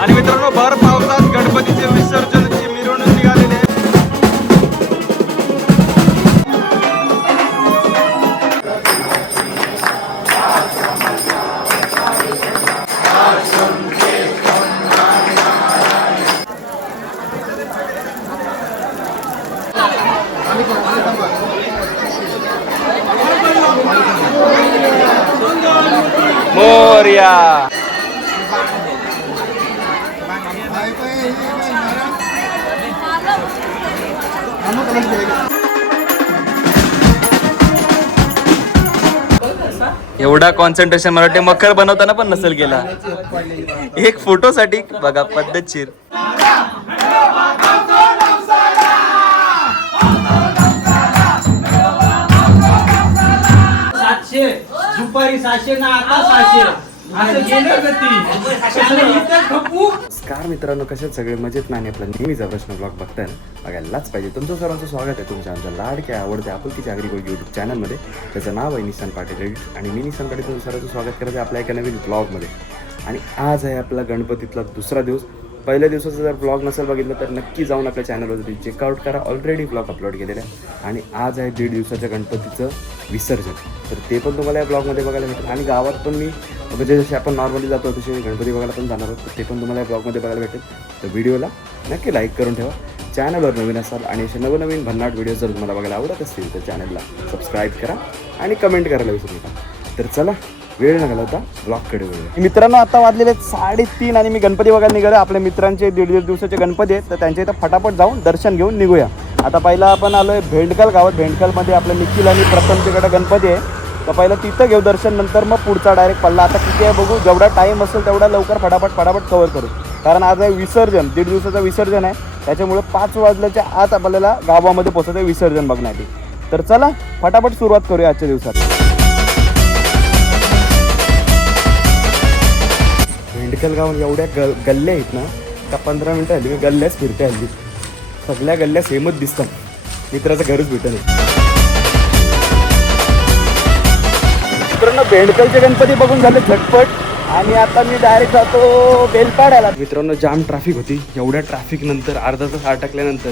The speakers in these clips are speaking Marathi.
आणि मित्रांनो भर पावसात गणपतीचे विसर्जन एवढा कॉन्सन्ट्रेशन मला वाटते मखर बनवताना पण नसेल गेला. एक फोटोसाठी बघा पद्धतशीर. सातशे दुपारी सातशे ना आता सातशे. नमस्कार मित्रांनो कशात सगळे? मजेत नाही आपला नेहमीचा प्रश्न ब्लॉग बघताय ना? बघायलाच पाहिजे. तुमचं सर्वांचं स्वागत आहे तुमच्या आमच्या लाडक्या आवडत्या आपुलकीच्या आगरी यूट्यूब चॅनलमध्ये त्याचं नाव आहे निशान पाटील एडिट आणि मी निशान पाटील तुमचं सर्वांचं स्वागत करायचं आहे आपल्या एका नवीन ब्लॉगमध्ये आणि आज आहे आपला गणपतीतला दुसरा दिवस. पहिल्या दिवसाचा जर ब्लॉग नसेल बघितलं तर नक्की जाऊन आपल्या चॅनलवरती चेकआउट करा. ऑलरेडी ब्लॉग अपलोड केलेला आहे आणि आज आहे दीड दिवसाच्या गणपतीचं विसर्जन. तर ते पण तुम्हाला या ब्लॉगमध्ये बघायला भेटेल. आणि गावात पण मी म्हणजे जसे आपण नॉर्मली जातो तसे मी गणपती बघायला पण जाणार आहोत. तर ते पण तुम्हाला या ब्लॉगमध्ये बघायला भेटेल. तर व्हिडिओला नक्की लाईक करून ठेवा. चॅनलवर नवीन असाल आणि असे नवनवीन भन्नाट व्हिडिओ जर तुम्हाला बघायला आवडत असतील तर चॅनलला सबस्क्राईब करा आणि कमेंट करायला विसरू नका. तर चला वेळ न होता ब्लॉगकडे वळूया मित्रांनो आता वाजलेले साडेतीन आणि मी गणपती बघायला निघालो आपल्या मित्रांचे दीड दीड दिवसाचे गणपती आहेत. तर त्यांच्या इथं फटाफट जाऊन दर्शन घेऊन निघूया. आता पहिला आपण आलोय भेंडकल गावात. भेंडकलमध्ये आपल्या निखिल आणि प्रथमच्याकडे गणपती आहे. तर पहिलं तिथं घेऊ दर्शन नंतर मग पुढचा डायरेक्ट पल्ला. आता किती आहे बघू जेवढा टाईम असेल तेवढा लवकर फटाफट फटाफट कवर करू. कारण आज आहे विसर्जन दीड दिवसाचं विसर्जन आहे. त्याच्यामुळे पाच वाजल्याच्या आत आपल्याला गावामध्ये पोहोचत आहे विसर्जन बघण्यासाठी. तर चला फटाफट सुरुवात करूया आजच्या दिवसात. भेंडकल गावात एवढ्या ग गल्ल्या आहेत ना का पंधरा मिनटं हल्ली मी गल्ल्याच फिरते हल्ली. सगळ्या गल्ल्या सेमच दिसतात. मित्राचं घरच भेटत नाही. मित्रांनो भेंडकलचे गणपती बघून झाले झटपट. आणि आता मी डायरेक्ट जातो बेलपाड्याला. मित्रांनो जाम ट्रॅफिक होती. एवढ्या ट्रॅफिक नंतर अर्धा तास अटकल्यानंतर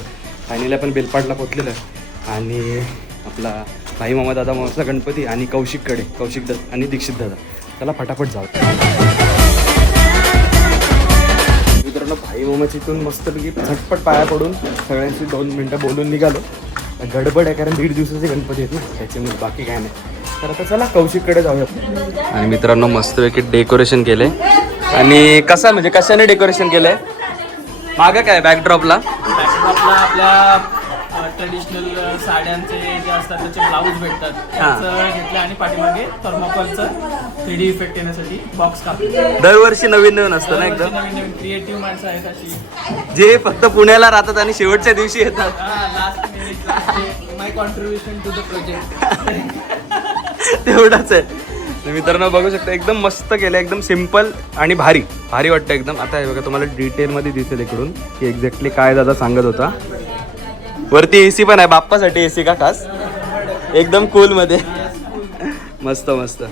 फायनली आपण बेलपाडला पोचलेलं आणि आपला भाई मामा दादा मामाचा गणपती आणि कौशिककडे कौशिक दादा आणि दीक्षित दादा. त्याला फटाफट जाऊ. मित्रांनो भाई मामाची इथून मस्तपैकी झटपट पाया पडून सगळ्यांशी दोन मिनटं बोलून निघालो. गडबड आहे कारण दीड दिवसाचे गणपती आहेत ना त्याच्यामुळे बाकी काय नाही. तर आता चला कौशिककडे जाऊया आणि मित्रांनो मस्तपैकी डेकोरेशन केलंय. आणि कसं म्हणजे कशाने डेकोरेशन केलंय? मागं काय बॅकड्रॉपला आपला आपल्या ट्रेडिशनल साड्यांचे असतात त्याचे ब्लाऊज भेटतात. त्याचं घेतलं आणि पाठीमागे थर्मोकॉलचं थ्री डी इफेक्ट येण्यासाठी बॉक्स कापले दरवर्षी नवीन नवीन असतं ना एकदम? नवीन नवीन क्रिएटिव्ह माणसं आहेत अशी. जे फक्त पुण्याला राहतात आणि शेवटच्या दिवशी येतात. Last my contribution to the project तेवढाच आहे. तर मित्रांनो बघू शकता एकदम मस्त केलं एकदम सिंपल आणि भारी. भारी वाटतं एकदम. आता हे बघा तुम्हाला डिटेलमध्ये दिसेल इकडून की एक्झॅक्टली काय दादा सांगत होता. वरती ए सी पण आहे बाप्पासाठी ए सी का खास एकदम कूलमध्ये मस्त मस्त.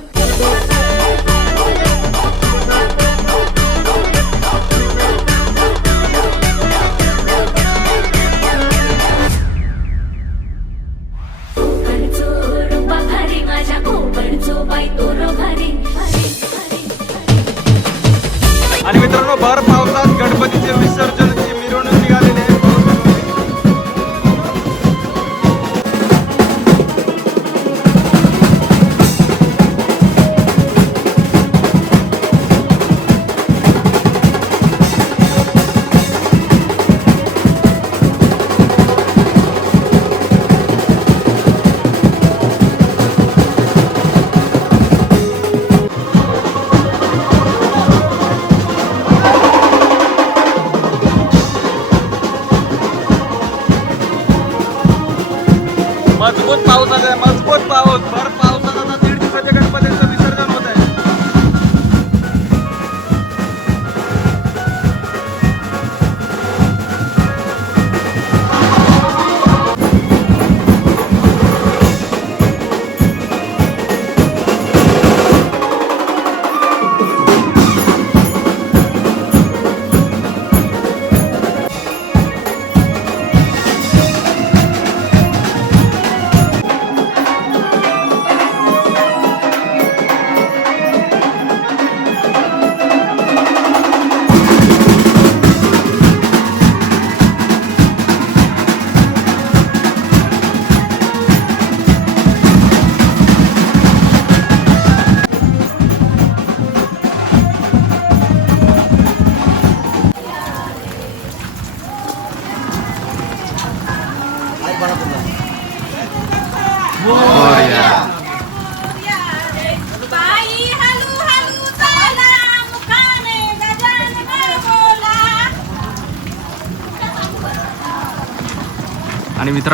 भारी आणि मित्रांनो भर पावसात गणपतीचे विसर्जनची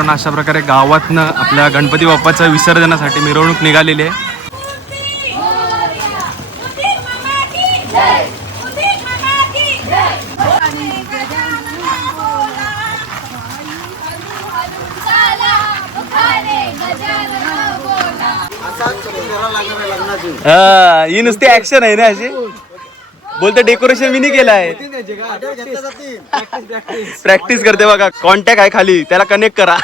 मित्रांनो अशा प्रकारे गावातनं आपल्या गणपती बाप्पाच्या विसर्जनासाठी मिरवणूक निघालेली आहे. हा, ही नुसती ऍक्शन आहे ना अशी? बोलते डेकोरेशन मी नाही केलं आहे प्रॅक्टिस करते बघा. कॉन्टॅक्ट आहे खाली. त्याला कनेक्ट करा.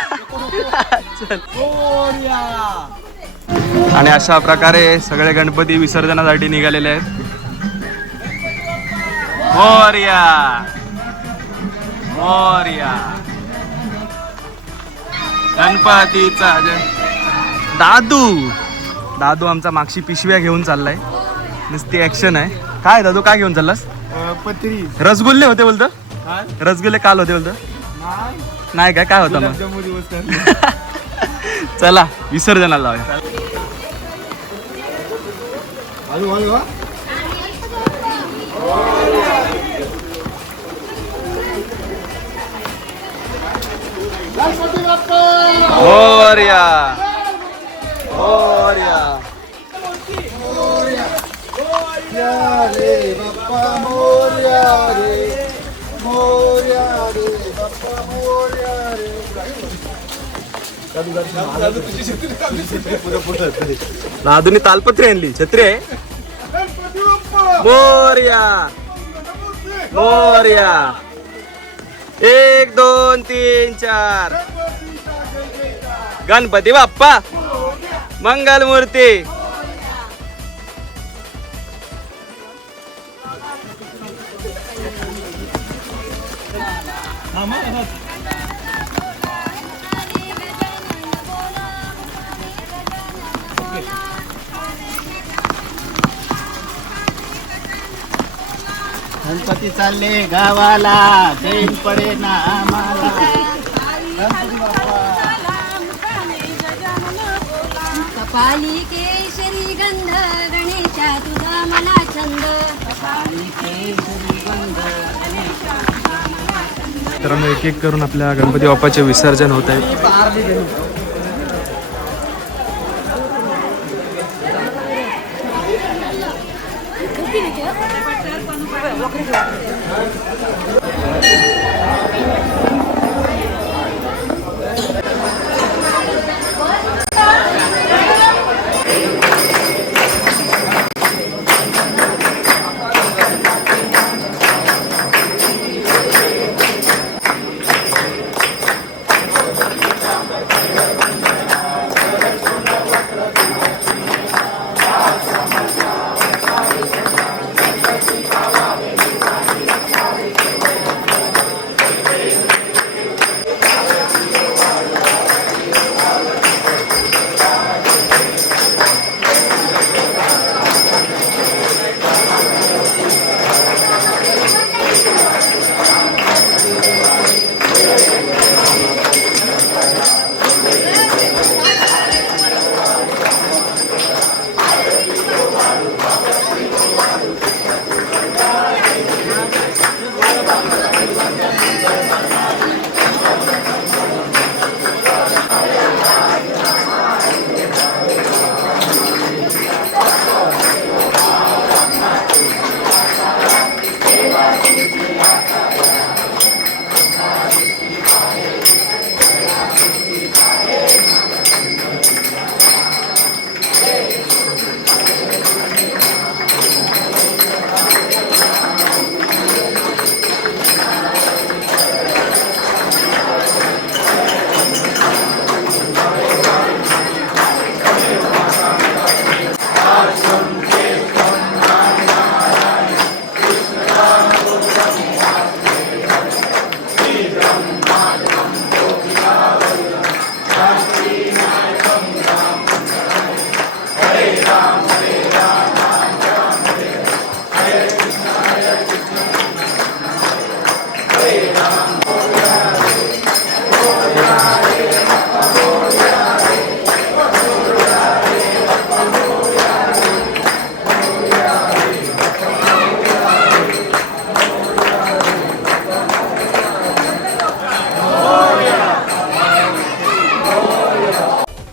आणि अशा प्रकारे सगळे गणपती विसर्जनासाठी निघालेले आहेत. मोर्या. मोर्या. गणपतीचा दादू. दादू आमचा मागशी पिशव्या घेऊन चाललाय. नुसती ऍक्शन आहे. काय दादू काय घेऊन चाललास? पत्री. रसगुल्ले होते बोलतो? रसगुल्ले काल होते बोलतो? नाही. काय काय होतं मग? चला विसर्जनाला लावूया. हळू हा. मोर्या रे बाप्पा मोर्या रे मोरया रे बाप्पा मोरया रे दादूनी तालपत्री आणली छत्री आहे. मोर्या. मोर्या. एक दोन तीन चार. गणपती बाप्पा. मंगल मूर्ती गणपती चालले गावाला जैन पडे ना आम्हाला. कपाली केशरी गंध गणेशा तुझा मला छंद मित्रांनो एक एक करून आपल्या गणपती बाप्पाचे विसर्जन होत आहे.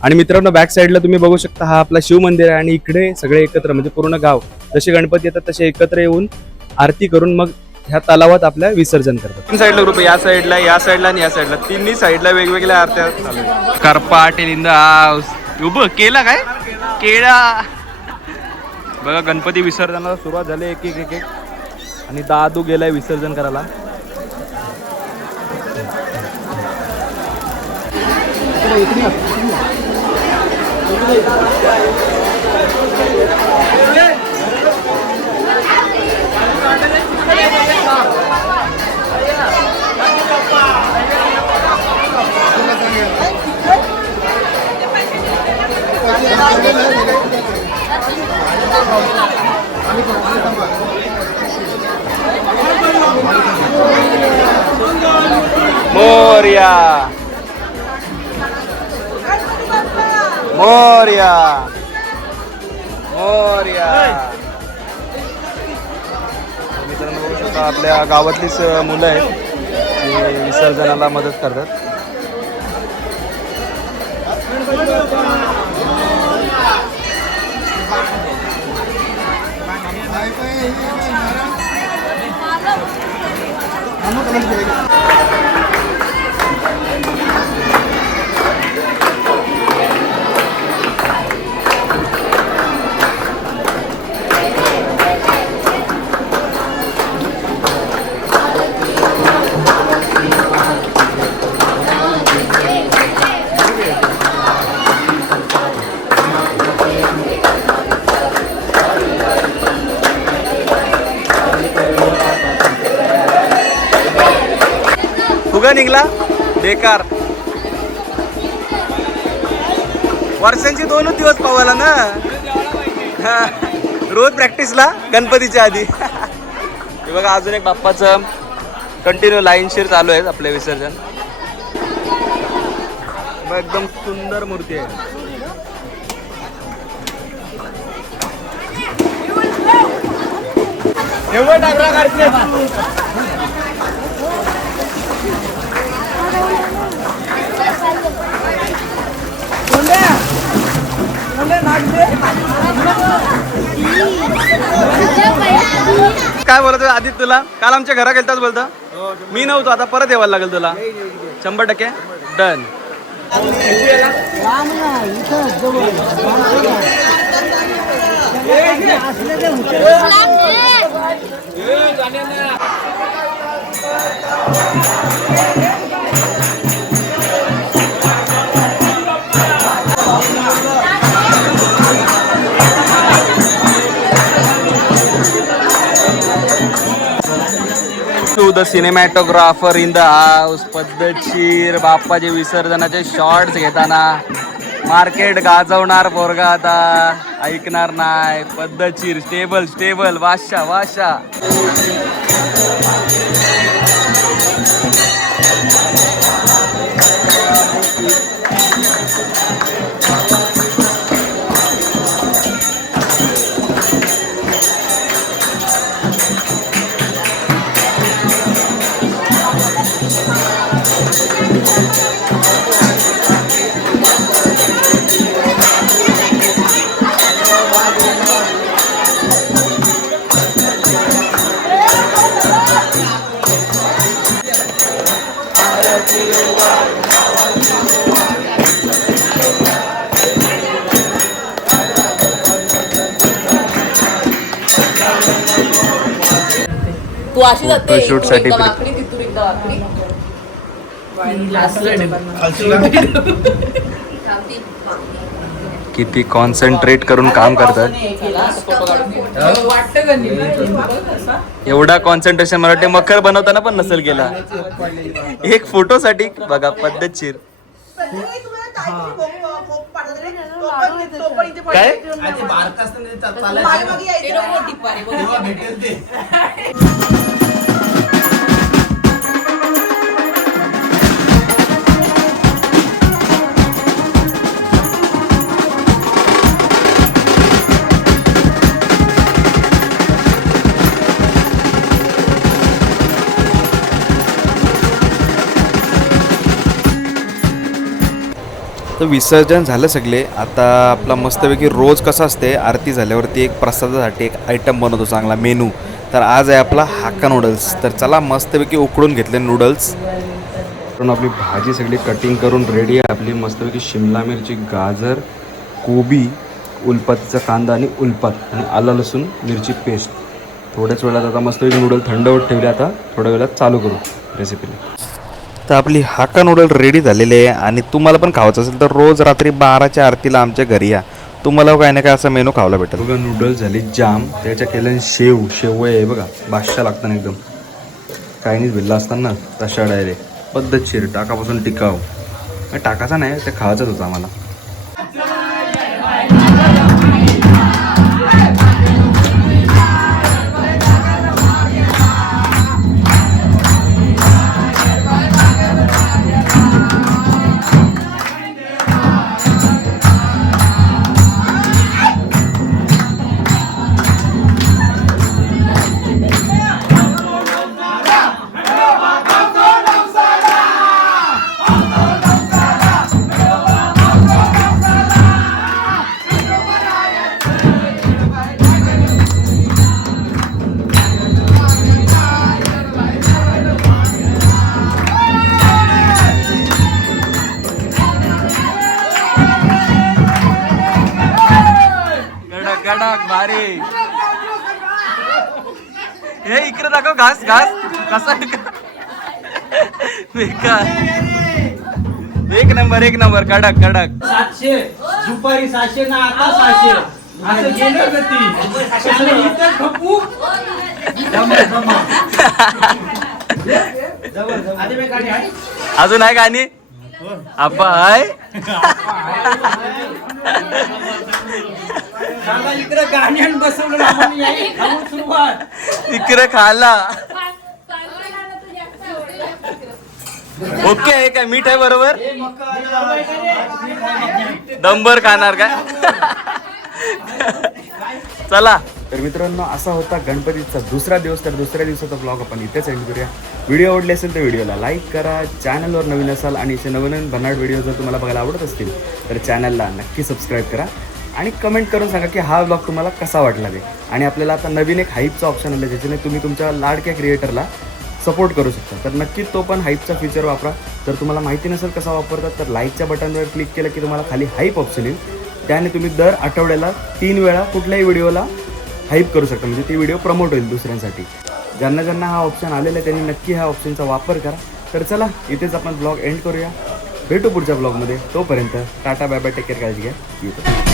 आणि मित्रांनो बॅक साईडला तुम्ही बघू शकता हा आपला शिव मंदिर आहे आणि इकडे सगळे एकत्र म्हणजे पूर्ण गाव जसे गणपती येतात तसे एकत्र येऊन आरती करून मग ह्या तलावात आपल्या विसर्जन करतात. तीन साईडला ग्रुप या साईडला या साईडला आणि या साईडला तिन्ही साईडला वेगवेगळ्या आरत्या चालू. करपा हाऊस उभं केला काय? केळा बघा गणपती विसर्जनाला सुरुवात झाली एक एक एक एक. आणि दादू गेलाय विसर्जन करायला. मोर्या मोर्या मोर्या मित्रांनो बघू शकता आपल्या गावातलीच मुलं आहेत जी विसर्जनाला मदत करतात. निघला. बेकार. वर्षांची दोनच दिवस पावाला ना? रोज प्रॅक्टिसला गणपतीच्या आधी. हे बघा अजून एक बाप्पाचं कंटिन्यू लाईन शिर चालू आहे आपले विसर्जन. एकदम सुंदर मूर्ती आहे. काय बोलत आदित्य तुला? काल आमच्या घरा गेलताच बोलता. मी नव्हतो आता परत यावं लागेल तुला. शंभर टक्के? Done. To the cinematographer in the house पद्धतशीर बाप्पाचे विसर्जनाचे शॉर्ट्स घेताना. मार्केट गाजवणार पोरगा आता. ऐकणार नाही. पद्धतशीर स्टेबल स्टेबल वाशा वाशा. तू अशी जाते इकडून साठी एकदा pre- वाकडी तिथून एकदा वाकडी. किती कॉन्सन्ट्रेट करून काम करतात. एवढा कॉन्सन्ट्रेशन मला वाटते मखर बनवताना पण नसेल केला एक फोटोसाठी बघा पद्धतशीर. काय? बारकास्त नाही भेटेल ते. तर विसर्जन झालं सगळे. आता आपला मस्तपैकी रोज कसं असते आरती झाल्यावरती एक प्रसादासाठी एक आयटम बनवतो चांगला मेनू तर आज आहे आपला हाक्का नूडल्स तर चला मस्तपैकी उकडून घेतले नूडल्स पण आपली भाजी सगळी कटिंग करून रेडी आहे आपली मस्तपैकी शिमला मिरची गाजर कोबी उलपातीचा कांदा आणि उलपात आणि आलं लसूण मिरची पेस्ट थोड्याच वेळात आता मस्तपैकी नूडल थंड होत ठेवले. आता थोड्या वेळात चालू करू रेसिपीला तर आपली हाका नूडल रेडी झालेली आहे आणि तुम्हाला पण खावायचं असेल तर रोज रात्री बाराच्या आरतीला आमच्या घरी या. तुम्हाला काय ना काय असा मेनू खावला भेटेल. बघा नूडल्स झाली जाम. त्याच्या केल्याने शेव शेव आहे बघा. बादशा लागताना एकदम. काही नाही भिल्ला असताना तशा डायरेक्ट. पद्धतशीर टाकापासून टिकाव टाकाचा नाही ते खावायचाच होता आम्हाला. गडक भारी हे इकडे दाखव घास घास. कसा बेकार. एक नंबर एक नंबर. कडक कडक. सातशे. दुपारी सातशे ना आता सातशे असं गेलं गती. अजून आहे गाणी? आप्पा हाय दादा इकडं गाणी आणि बसवलं आम्हाला यायला खाऊन सुरुवात. इकडे खाला. ओके आहे काय मीठ आहे बरोबर? दंबर खाणार काय चला. तर मित्रांनो असा होता गणपतीचा दुसरा दिवस. तर दुसऱ्या दिवसाचा ब्लॉग आपण इथेच एंड करूया. व्हिडिओ आवडले असेल तर व्हिडिओला लाईक करा. चॅनलवर नवीन असाल आणि असे नवीन भन्नाट व्हिडिओ जर तुम्हाला बघायला आवडत असतील तर चॅनलला नक्की सबस्क्राईब करा. आणि कमेंट करून सांगा की हा ब्लॉग तुम्हाला कसा वाटला ते. आणि आपल्याला आता नवीन एक हाईपचा ऑप्शन आला ज्याच्याने तुम्ही तुमच्या लाडक्या क्रिएटरला सपोर्ट करू शकता. तर नक्कीच तो पण हाईपचा फीचर वापरा. जर तुम्हाला माहिती नसेल कसा वापरतात तर लाईकच्या बटनवर क्लिक केलं की तुम्हाला खाली हाईप ऑप्शन येईल. त्याने तुम्ही दर आठवड्याला तीन वेळा कुठल्याही व्हिडिओला हाईप करू शकता. म्हणजे ती व्हिडिओ प्रमोट होईल दुसऱ्यांसाठी. ज्यांना ज्यांना हा ऑप्शन आलेला आहे त्यांनी नक्की ह्या ऑप्शनचा वापर करा. तर चला इथेच आपण ब्लॉग एंड करूया. भेटू पुढच्या ब्लॉगमध्ये तोपर्यंत tata bye bye take care काळजी घ्या. येतो